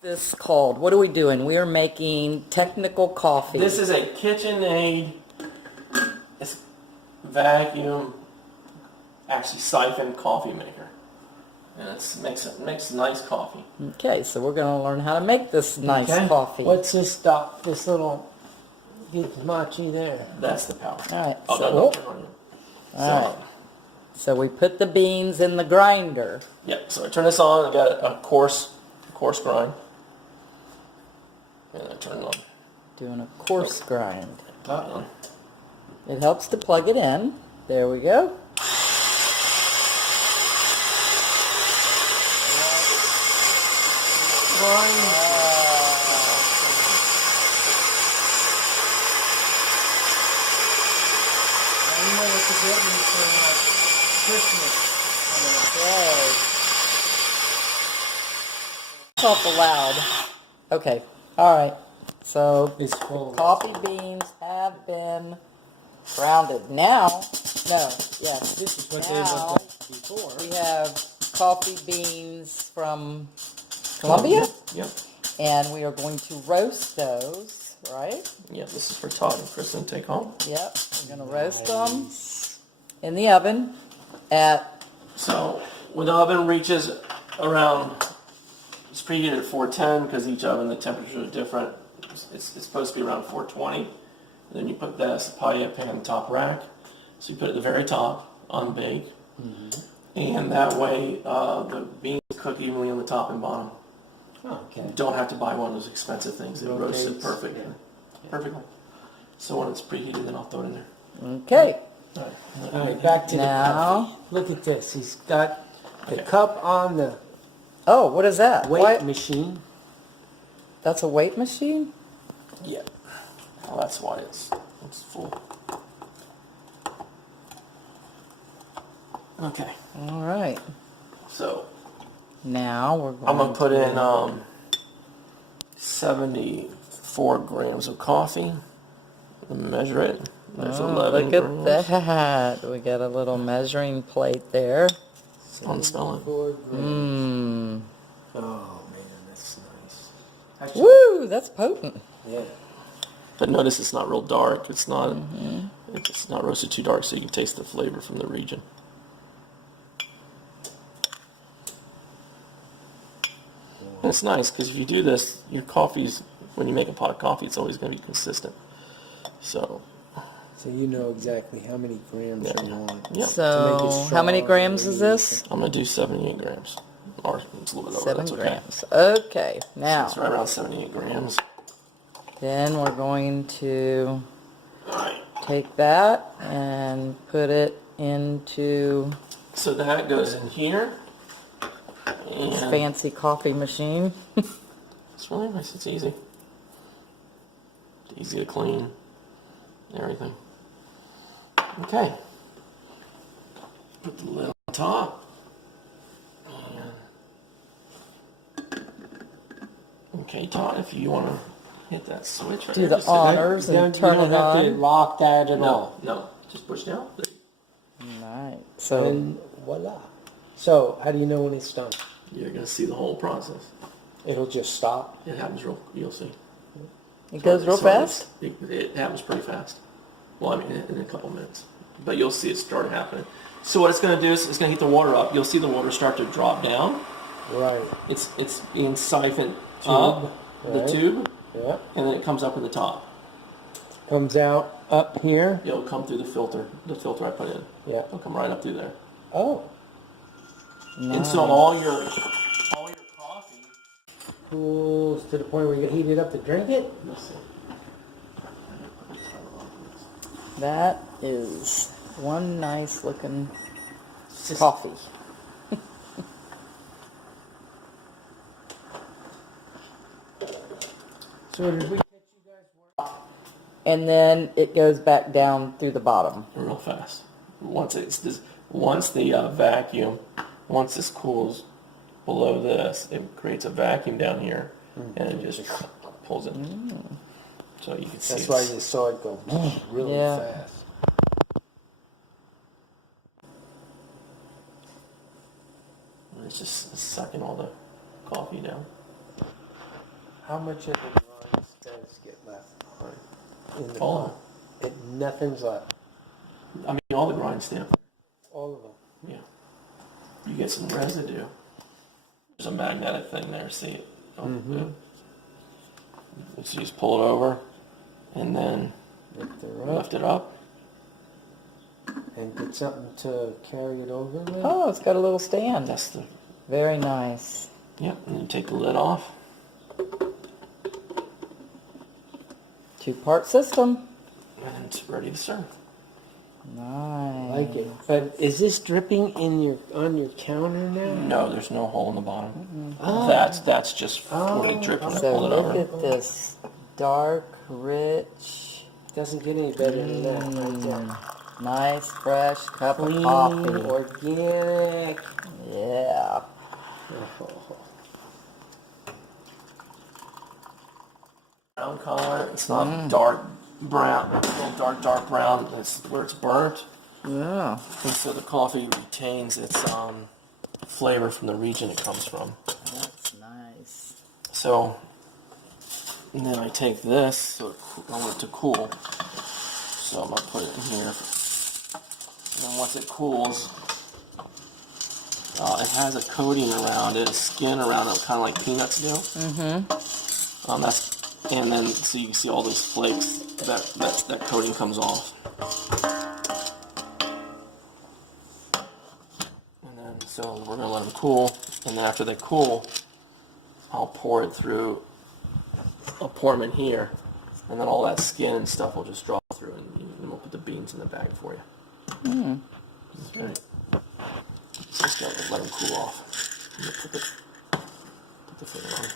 This called? What are we doing? We are making technical coffee. This is a KitchenAid vacuum, actually siphon coffee maker, and it makes nice coffee. Okay, so we're going to learn how to make this nice coffee. What's this stuff? This little gizmachi there. That's the power. All right. Oh, So, don't turn on you. all right. So we put the beans in the grinder. Yep. So I turn this on. I got a coarse grind, and I turn it on. Doing a coarse grind. Uh-oh. It helps to plug it in. There we go. It's awful loud. Okay. All right. So It's full. coffee beans have been grounded. Now, This is what they now looked like before. we have coffee beans from Colombia, Yep. and we are going to roast those, right? Yep. This is for Todd and Kristen to take home. Yep, we're going to roast them in the oven at, So when the oven reaches around, it's preheated at 410 because each oven the temperature is different. It's supposed to be around 420. And then you put this paella pan top rack. So you put it at the very top on bake, and that way the beans cook evenly on the top and bottom. Okay. You don't have to buy one of those expensive things. It roasts it Rotates, perfectly. yeah. Perfectly. So when it's preheated, then I'll throw it in there. okay. All right. All right, back to the Now- coffee. Look at this. He's got the Okay. cup on the Oh, what is that? weight What? machine. That's a weight machine? Yeah. Well, that's why it's full. Okay. All right. So Now we're going I'm gonna put in 74 grams of coffee. Measure it. There's 11 look grams. at that. We got a little measuring plate there. I'm smelling. 4 grams. Mmm. Oh man, that's nice. Actually, Woo, that's potent. yeah. But notice it's not real dark. It's not. It's not roasted too dark, so you can taste the flavor from the region. And it's nice because if you do this, your coffee's, when you make a pot of coffee, it's always going to be consistent. So, So you know exactly how many grams Yeah. you want. Yeah. So, how many grams is this? I'm going to do 78 grams. Or it's a little bit over. 7 That's okay. grams. Okay, now, It's right around 78 grams. then we're going to Alright. take that and put it into So that goes in here. this And fancy coffee machine. it's really nice. It's easy. It's easy to clean. Everything. Okay. Put the lid on top. Okay, Todd, if you want to hit that switch right Do there, the just hit that. honors and turn you it don't have to on. lock that at No, all. no, just push down. Right. So, And voila. So how do you know when it's done? You're gonna see the whole process. It'll just stop. It happens real. You'll see. it goes real fast? It happens pretty fast. Well, I mean, in a couple minutes. But you'll see it start happening. So what it's going to do is it's going to heat the water up. You'll see the water start to drop down. Right. It's being siphoned up the right. tube, Yeah. and then it comes up in the top. Comes out up here. It'll come through the filter I put in. Yeah. It'll come right up through there. Oh. And so all your coffee. Cools to the point where you heat it up to drink it. Let's see. That is one nice looking coffee. So did we catch you guys work? And then it goes back down through the bottom. Real fast. Once the vacuum, once this cools below this, it creates a vacuum down here, and it just pulls it. So you can see. That's why you saw it go really Yeah. fast. It's just sucking all the coffee down. How much of the grinds does get left in the All. pot? Nothing's left. I mean, all the grind stamp. All of them. Yeah. You get some residue. There's a magnetic thing there, see it? Oh, yeah. So you just pull it over and then lift it up. And get something to carry it over with. Oh, it's got a little stand. That's the, Very nice. yeah, and then take the lid off. 2-part system. And it's ready to serve. Nice. Like it. But is this dripping on your counter now? No, there's no hole in the bottom. Oh. That's just for the drip when I So pull it look over. at this dark, rich, Doesn't get any better than that right there. nice, fresh cup Clean, of coffee. organic. Yeah. Brown color. It's not dark brown. It's a little dark brown. That's where it's burnt. Yeah. And so the coffee retains its flavor from the region it comes from. That's nice. So, and then I take this, so I want it to cool. So I'm going to put it in here. And then once it cools, it has a coating around it, a skin around it, kind of like peanuts do. And then so you can see all those flakes, that coating comes off. And then, so we're going to let them cool. And then after they cool, I'll pour them in here, and then all that skin and stuff will just drop through, and we'll put the beans in the bag for you. Okay. Just gotta let them cool off. And put the thing on.